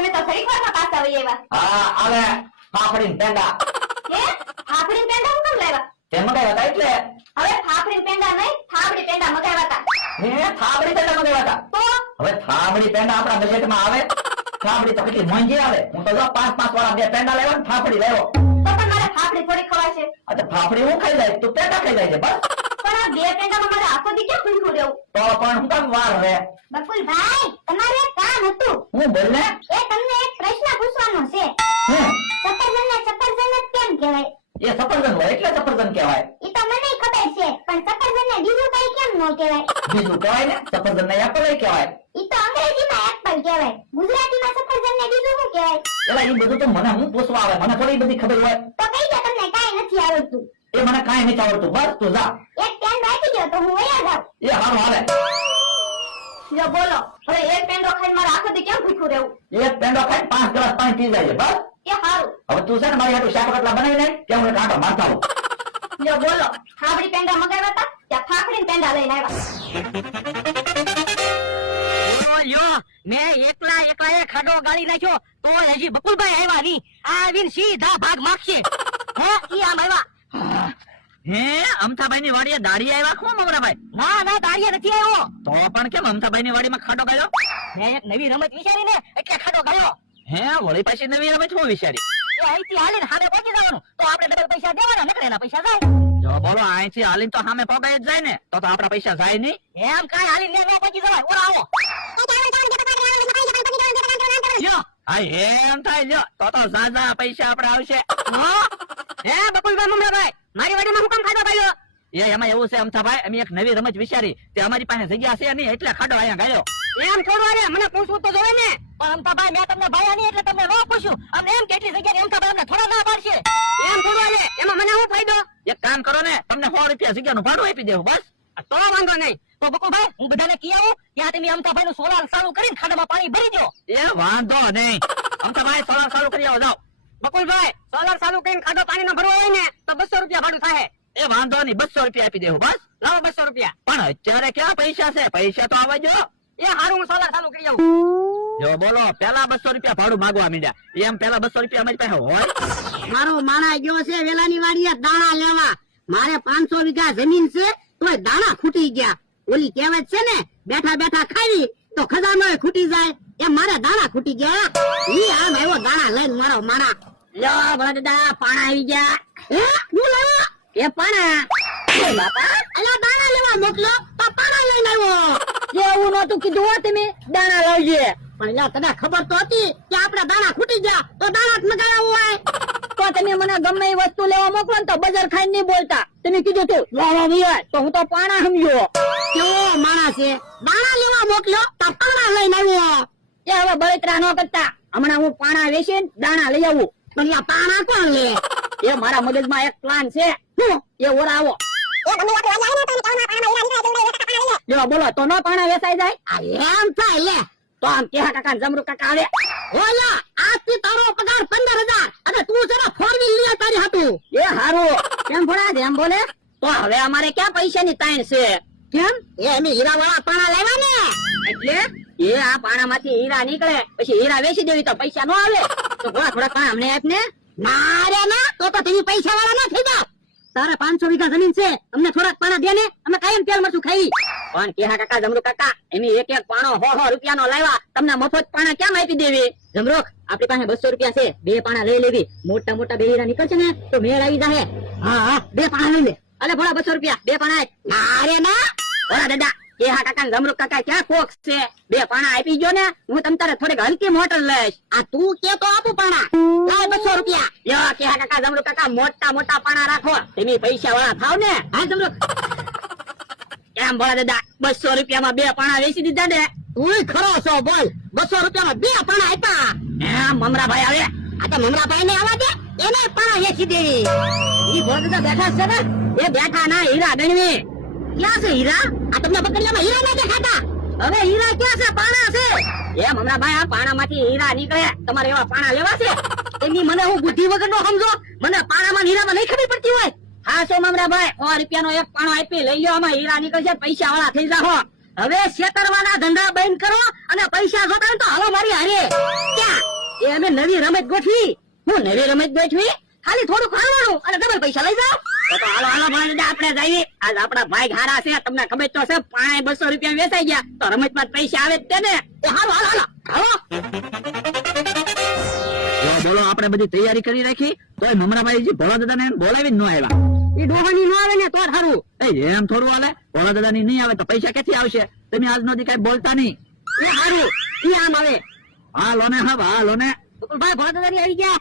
તમે તો ઘડીકવારમાં પાછા વહી આવ્યા. હા આવે ફાફડીન પેંડા હે ફાફડી પેંડા હું કેમ લાવ્યા? તે મંગાવ્યા હતા એટલે. હવે ફાફડી પેંડા નહીં થાબડી પેંડા મગાવ્યા હતા. હે થાબડી પેંડા મંગાવ્યા હતા. તો હવે થાબડી પેંડા આપણા બજેટમાં આવે? થાબડી તો કેટલી મોંઘી આવે. હું તો જો 5-5 વાળા 2 પેંડા લેવા ને થાબડી લેવો. તો પણ મારે ફાફડી થોડી ખવાશે. અચ્છા ફાફડી હું ખાઈ જાય તું પેંડા ખાઈ જાય છે બસ. પણ આ 2 પેંડામાં મારે આખો દી કેમ ભૂખ્યું રહેવું? તો પણ હું કામ વાર હવે. બકુલભાઈ તમારે એક કામ હતું. હું બોલ ને. એ તમને એક પ્રશ્ન પૂછવાનો છે. સફરજનને સફરજન જ કેમ કહેવાય? એ સફરજન હોય એટલે સફરજન કહેવાય. ઈ તો મને ખબર છે પણ સફરજનને બીજું કઈ કેમ ન કહેવાય? બીજું કહેવાય ને સફરજન ને એપલ કહેવાય. ઈ તો અંગ્રેજીમાં એપલ કહેવાય. ગુજરાતીમાં સફરજનને બીજું શું કહેવાય? એલા એ બધું તો મને હું પૂછવા આવે. મને થોડી બધી ખબર હોય. તો કઈ દે તમને કાઈ નથી આવડતું. એ મને કાંઈ નથી આવડતું. બસ તું જા. એક પેન રાખી દો તો હું વયા જાઉં. એ હારું હાલે. જો બોલો હવે એક પેંડો ખાઈને મારે આખો દી કેમ ભૂખ્યું રહેવું? એક પેંડો ખાઈ 5 ગ્લાસ પાણી પી જાય છે બસ. એ હારું. હવે તું છે ને મારી હાટુ શાક રોટલા બનાવી લે કે હું કાંટો મારતા આવું. જો બોલો થાબડી પેંડા મગાવ્યા હતા ત્યાં ફાફડીને પેંડા લઈને આવ્યા. યો મેં એકલા એ ખાડો ગાળી નાખ્યો તો હજી બકુલભાઈ આવ્યા નહીં. આવીને સીધા ભાગ માગશે. હે ઈ આમ આવ્યા. હે અમથાભાઈ ની વાડીએ દાડી આવ્યા ખો મમરાભાઈ? ના દાડિયા નથી આવ્યો. તો પણ કેમ અમથાભાઈ ની વાડીમાં ખાડો ગાળ્યો? મેં એક નવી રમત વિચારીને એટલે ખાડો ગાળ્યો. હે વળી પાછી નવી રમત હું વિચારી? એ અહીંથી હાલીને સામે પહોંચી જવાનું તો આપણે ડબલ પૈસા દેવાના નીકળે એના પૈસા જાય. જો બોલો અહીંથી હાલીને તો સામે પગાય જ જાય ને તો આપણા પૈસા જાય નહીં. એમ કાંઈ હાલીને ન પહોંચી જવાય. ઓલા આવો. લ્યો હા એમ થાય લ્યો તો ઝાઝા પૈસા આપણે આવશે. હે બકુલભાઈ મમરાભાઈ મારી વાડીમાં હું કામ ખાડો ગાળ્યો? એ એમાં એવું છે અમથાભાઈ અમે એક નવી રમત વિચારી તે અમારી પાસે જગ્યા છે નહીં એટલે ખાડો અહીંયા ગાળ્યો. એમ થોડું રે મને પૂછવું તો જોવે ને. પણ અમથાભાઈ મેં તમને ભાયા નહીં એટલે તમને ન પૂછ્યું. અમને એમ કેટલી જગ્યાએ અમથાભાઈ અમને થોડા ના પાડશે. એમ થોડું રે એમાં મને શું ફાયદો? એક કામ કરો ને તમને 100 રૂપિયા જગ્યાનું ભાડું આપી દેવું બસ. તો વાંધો નહીં. તો બકુલભાઈ હું બધાને કી આવું ત્યાં તમે અમથાભાઈ નું સોલાર ચાલુ કરીને ખાડામાં પાણી ભરી દો. એ વાંધો નહીં. અમથાભાઈ સોલાર ચાલુ કરી આવો જાઓ. બકુલભાઈ સોલાર ચાલુ કરીને ખાડો પાણી નો ભરવો હોય ને તો 200 રૂપિયા ભાડું થાય. એ વાંધો નહીં 200 રૂપિયા આપી દેવું બસ. લાવો 200 રૂપિયા. પણ અત્યારે ક્યાં પૈસા છે? પૈસા તો આવવા જો. એ હારું હું સોલાર ચાલુ કરી આવું. જો બોલો પેલા 200 રૂપિયા ભાડું માંગવા માંડ્યા. એમ પેલા 200 રૂપિયા અમારી પાસે હોય? મારો માણા ગયો છે વેલાની વાડીએ દાણા લેવા. મારે 500 વીઘા જમીન છે તોય દાણા ખૂટી ગયા. ઓલી કહેવત છે ને બેઠા બેઠા ખાવી તો ખજાનો ખૂટી જાય એમ મારે દાણા ખૂટી ગયા. ઈ આમ આવ્યો દાણા લઈને મારો માણા. લ્યો ભલા દાદા પાણા આવી ગયા. હે હું લાવ્યો એ પાણા? એ બાપા અલા દાણા લેવા મોકલો તો પાણા લઈને આવ્યો. એવું નતું કીધું હો તમે દાણા લાવજે. પણ લ્યા તને ખબર તો હતી કે આપણે દાણા ખૂટી ગયા તો દાણા જ મગાવ્યા હોય. તો તમે મને ગમે એ વસ્તુ લેવા મોકલો ને તો બજાર ખાઈને નહીં બોલતા. તમે કીધું તું લાવા વિયાય તો હું તો પાણા સમજ્યો. કેવો માણસ છે દાણા લેવા મોકલ્યો તો પાણા લઈને આવ્યો. એ હવે બળતરા ન કરતા હમણાં હું પાણા વેચીને દાણા લઈ આવું. પણ આ પાણા કોણ લે? એ મારા મગજમાં એક પ્લાન છે. શું એ ઓરાવો. લ્યો બોલો તો ન પાણા વેચાઈ જાય? એમ થાય લે તો આમ કેહા કાકા જમરૂ કાકા આવે. ઓલા આજથી તારો પગાર 15,000 અને તું જરા 4 વ્હીલ લે તારી હાટુ. એ હારું કેમ ભણા જેમ બોલે. તો હવે અમારે ક્યાં પૈસાની તાણ છે? કેમ એ અમે હીરા વાળા પાણા લાવ્યા ને એટલે એ આ પાણામાંથી હીરા નીકળે પછી હીરા વેચી દેવી તો પૈસા નો આવે. તો થોડા પાણા અમને આપ ને. ના રે ના તો તમે પૈસા વાળા ન થઈ જાવ. તારે 500 વીઘા જમીન છે અમને થોડાક પાણા દે ને અમે કાયમ તેલ મરચું ખાઈ. પણ કેહા કાકા જમરૂ કાકા એમ એક એક પાણો 100 રૂપિયાનો લાવ્યા તમને મફત પાણા કેમ આપી દેવી? જમરૂક આપણી પાસે 200 રૂપિયા છે 2 પાણા લઈ લેવી. મોટા મોટા બે હીરા નીકળશે ને તો મેળ આવી જાય. હા 2 પાણા લઈ લે. અલે ભોળા 200 રૂપિયા 2 પાણા આપ. ના રે ના ભોળા દાદા કેહા કાકા જમરૂક કાકા ક્યાં કોક છે? 2 પાણા આપી ગયો ને હું તમ તારે થોડીક હલકી મોટર લઈશ. આ તું કે તો આપું પાણા લાય 200 રૂપિયા. યો કેહા કાકા જમરૂક કાકા મોટા મોટા પાણા રાખો તમે પૈસા વાળા થાવ ને. હા જમરૂક એમ ભોળા દાદા 200 રૂપિયામાં 2 પાણા વેચી દીધા ને. તું ખરો છો બોલ 200 રૂપિયામાં 2 પાણા આપ્યા. એમ મમરાભાઈ આવે. આ તો મમરાભાઈ ને આવવા દે એને પાણા વેચી દેવી. ઈ ભોળા દાદા બેઠા છે ને એ બેઠા ના હીરા ગણવી. ક્યાં છે હીરા? આ તમને બકરિયામાં હીરા ના દેખાતા? હવે હીરા ક્યાં છે? પાણા છે. એમ હમણાં આ પાણામાંથી હીરા નીકળે તમારે એવા પાણા લેવા છે? એની મને હું બુદ્ધિ વગર નો સમજો. મને પાણામાં હીરામાં નહીં ખબર પડતી હોય. હા સો મમરાભાઈ 100 રૂપિયાનો એક પાણો આપી લઈ લો. આમાં હીરા નીકળશે પૈસા વાળા થઈ જાહો. હવે છેતરવાના ધંધા બંધ કરો અને પૈસા જોતા તો હાલો મારી હારે. ક્યાં એ અમે નવી રમત ગોઠવી. હું નવી રમત ગોઠવી? ખાલી થોડું ખાવાનું અને ડબલ પૈસા લઈ જાઓ. તો હાલો હાલો ભાઈ, આપણે જઈએ. આજ આપણા ભાઈ હારા છે, તમને ખબર તો છે. 200 રૂપિયા વેચાઈ ગયા તો રમતમાં જ પૈસા આવે જ તે ને. એ હાલો હાલો હાલો હાલો. બોલો, આપણે બધી તૈયારી કરી રાખી તોય મમરાભાઈ ભોળા દાદાને બોલાવી જ ન આવ્યા. એ ડોહાની ન આવે ને તો સારું. એમ થોડું હાલે? ભોળા દાદાની નહીં આવે તો પૈસા ક્યાંથી આવશે? તમે આજનો દી કઈ બોલતા નહીં. એ સારું. એ આમ આવે. હાલો ને, હા હાલો ને. ભાઈ ભોળા દાદાની આવી ગયા.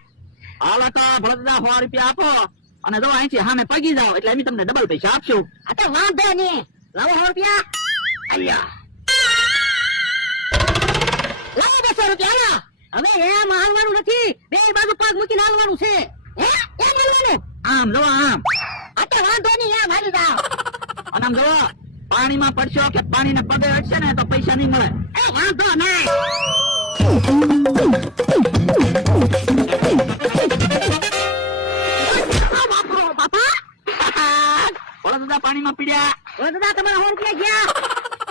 હાલો તો ભોળા દાદા 100 રૂપિયા આપો અને જો અહીંથી સામે પગી જાઓ એટલે અમે તમને ડબલ પૈસા આપશું. આ તો વાંધો નહીં. લાવો 100 રૂપિયા. અલ્યા, લાવી 200 રૂપિયા. હવે એમ હાલવાનું નથી, બે બાજુ પગ મૂકીને હાલવાનું છે. હે એમ હાલવાનું? આમ જો આમ. આ તો વાંધો નહીં, એમ હાલી જાઓ. અને આમ જો પાણીમાં પડશો કે પાણીને પગે અડશે ને તો પૈસા નહીં મળે. એ વાંધો નહીં. બાપા ભોળા દાદા પાણીમાં પીડ્યા. દાદા તમારા 100 રૂપિયા ગયા.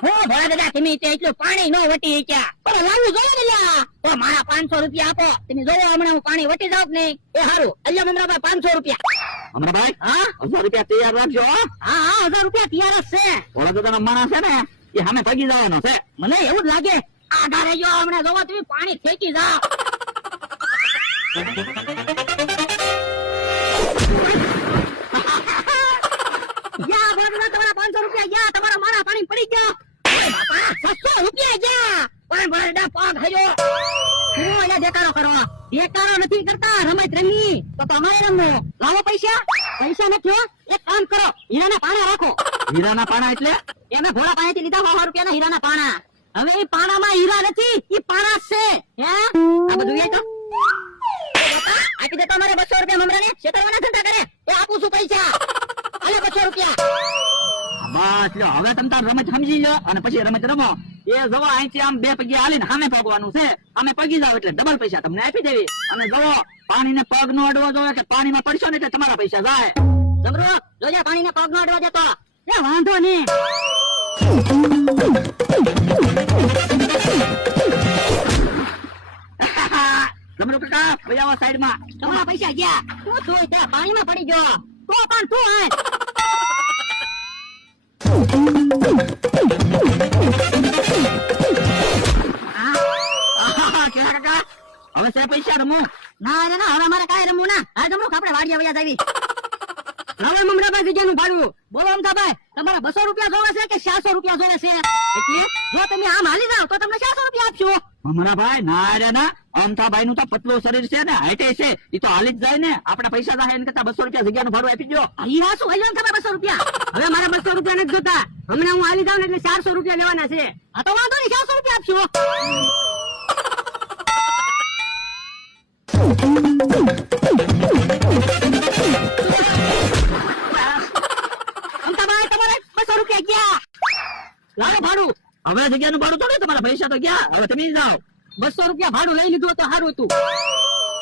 હો ભોળા દાદા, તમે એટલું પાણી નો વટી ગયા. પણ લાવવું જોઈએ ને લ્યા. તો મારા 500 રૂપિયા આપો. તમે જોવો હમણાં હું પાણી વટી જાઉં કે નહીં. એ સારું. અલ્યા મમરાભાઈ 500 રૂપિયા. અમરાભાઈ, હા 1000 રૂપિયા તૈયાર રાખજો. હો. હા હા 1000 રૂપિયા તૈયાર જ છે. ભોળા દાદાનો માણસ છે ને એ સામે પગી જવાનો છે. મને એવું જ લાગે. આધારે જો હમણાં જોવો તમે પાણી ફેંકી જાઓ. યા ભોળા દાદા, તમારા 500 રૂપિયા ગયા. તમારા મારા પાણી પડી ગયા. અરે બાપા 600 રૂપિયા ગયા. પણ ભોળા દાદા પગ હર્યો. હું અહીંયા દેખાડો કરો. દેખાડો નથી કરતા, રમત રમી તો અમારે રમવું. લાવો પૈસા. પૈસા નથી હો. એક કામ કરો, હીરાના પાણા રાખો. હીરાના પાણા એટલે? એમે ભોળા પાસેથી લીધા 100 રૂપિયાના હીરાના પાણા. હવે એ પાણામાં હીરા નથી, એ પાણા છે. હે આ બધું એ તો આપી દેતો અમારે 200 રૂપિયા મમરાને. છેતરવાના ધંધા કરે. એ આપું છું પૈસા. આલે 200 રૂપિયા. બસ લ્યો, હવે તમે તાર રમત સમજી લો અને પછી રમત રમો. એ જવો અહીંથી આમ 2 પગે હાલીને સામે પગવાનું છે. અમે પગી જાવ એટલે ડબલ પૈસા તમને આપી દેવી. અને જવો પાણીને પગ નો અડવો જોઈએ કે પાણીમાં પડશો ને એટલે તમારા પૈસા જાય. જબરો જોજે, પાણીને પગ નો અડવા દેતો. એ વાંધો નહીં. જમરો કાકા ભાઈ આવો સાઈડમાં. તમારા પૈસા ગયા. તું જોઈ ત્યાં પાણીમાં પડી ગયો. તો પણ તું આય. કેળા કાકા હવે સાહેબ પૈસા રમું? ના રે ના, હવે મારે કાંઈ રમવું ના. આ જમરૂખ આપણે વાડિયા વયા જાવી. હવે મમરાભાઈ જગ્યાનું ભાડું બોલો. અમથાભાઈ, તમારા 200 રૂપિયા જોવે છે કે 400 રૂપિયા જોવે છે? એટલે જો તમે આમ હાલી જાઓ તો તમને 400 રૂપિયા આપશો. મમરાભાઈ ના રે ના, અમથાભાઈ નું તો પતલું શરીર છે ને, હાઈટે છે, એ તો હાલી જ જાય ને. આપડા પૈસા જાય એના કરતા 200 રૂપિયા જગ્યાનું ભાડું આપી દો. ઈ હા શું હાલ્યો ને તમે 200 રૂપિયા? હવે મારે 200 રૂપિયા નથી જોતા. હમણાં હું હાલી જાઉં ને એટલે 400 રૂપિયા લેવાના છે. આ તો વાંધો નહીં, 400 રૂપિયા આપશો. અમથાભાઈ, તમારે 200 રૂપિયા ગયા. લાવો ભાડું. હવે જગ્યાનું ભાડું તો ને, તમારા પૈસા તો ગયા. હવે તમે જાઓ. 200 રૂપિયા ભાડું લઈ લીધું તો સારું હતું.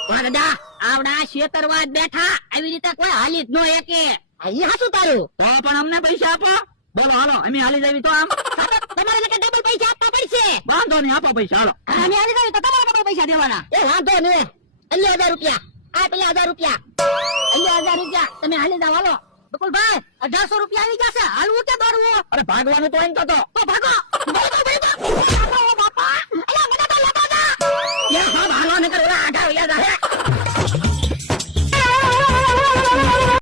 પણ દાદા, આવડા શેતરવાદ બેઠા આવી રીતે કોઈ હાલી જ ન એકે. અહીંયા શું તારું? તો પણ અમને પૈસા આપો. બોલો હાલો, અમે હાલી જાવી તો આમ. તમારે એટલે ડબલ પૈસા આપવા પડશે. વાંધો નહીં, આપો પૈસા હાલો. અમે હાલી જાવી તો તમારે ડબલ પૈસા દેવાના. એ વાંધો નહીં. 1000 રૂપિયા. આ પેલા 1000 રૂપિયા. 1000 રૂપિયા તમે હાલી જાવ. હાલો બકુલભાઈ, 1800 રૂપિયા આવી જશે. હાલવું કે દોડવું? અરે ભાગવાનું તો એમ તો ભાગો. ભાગો બાપા. અલ્યા મને તો લેતા જા. એ હા ભાગો નકર ઓલા આઘા વયા જા.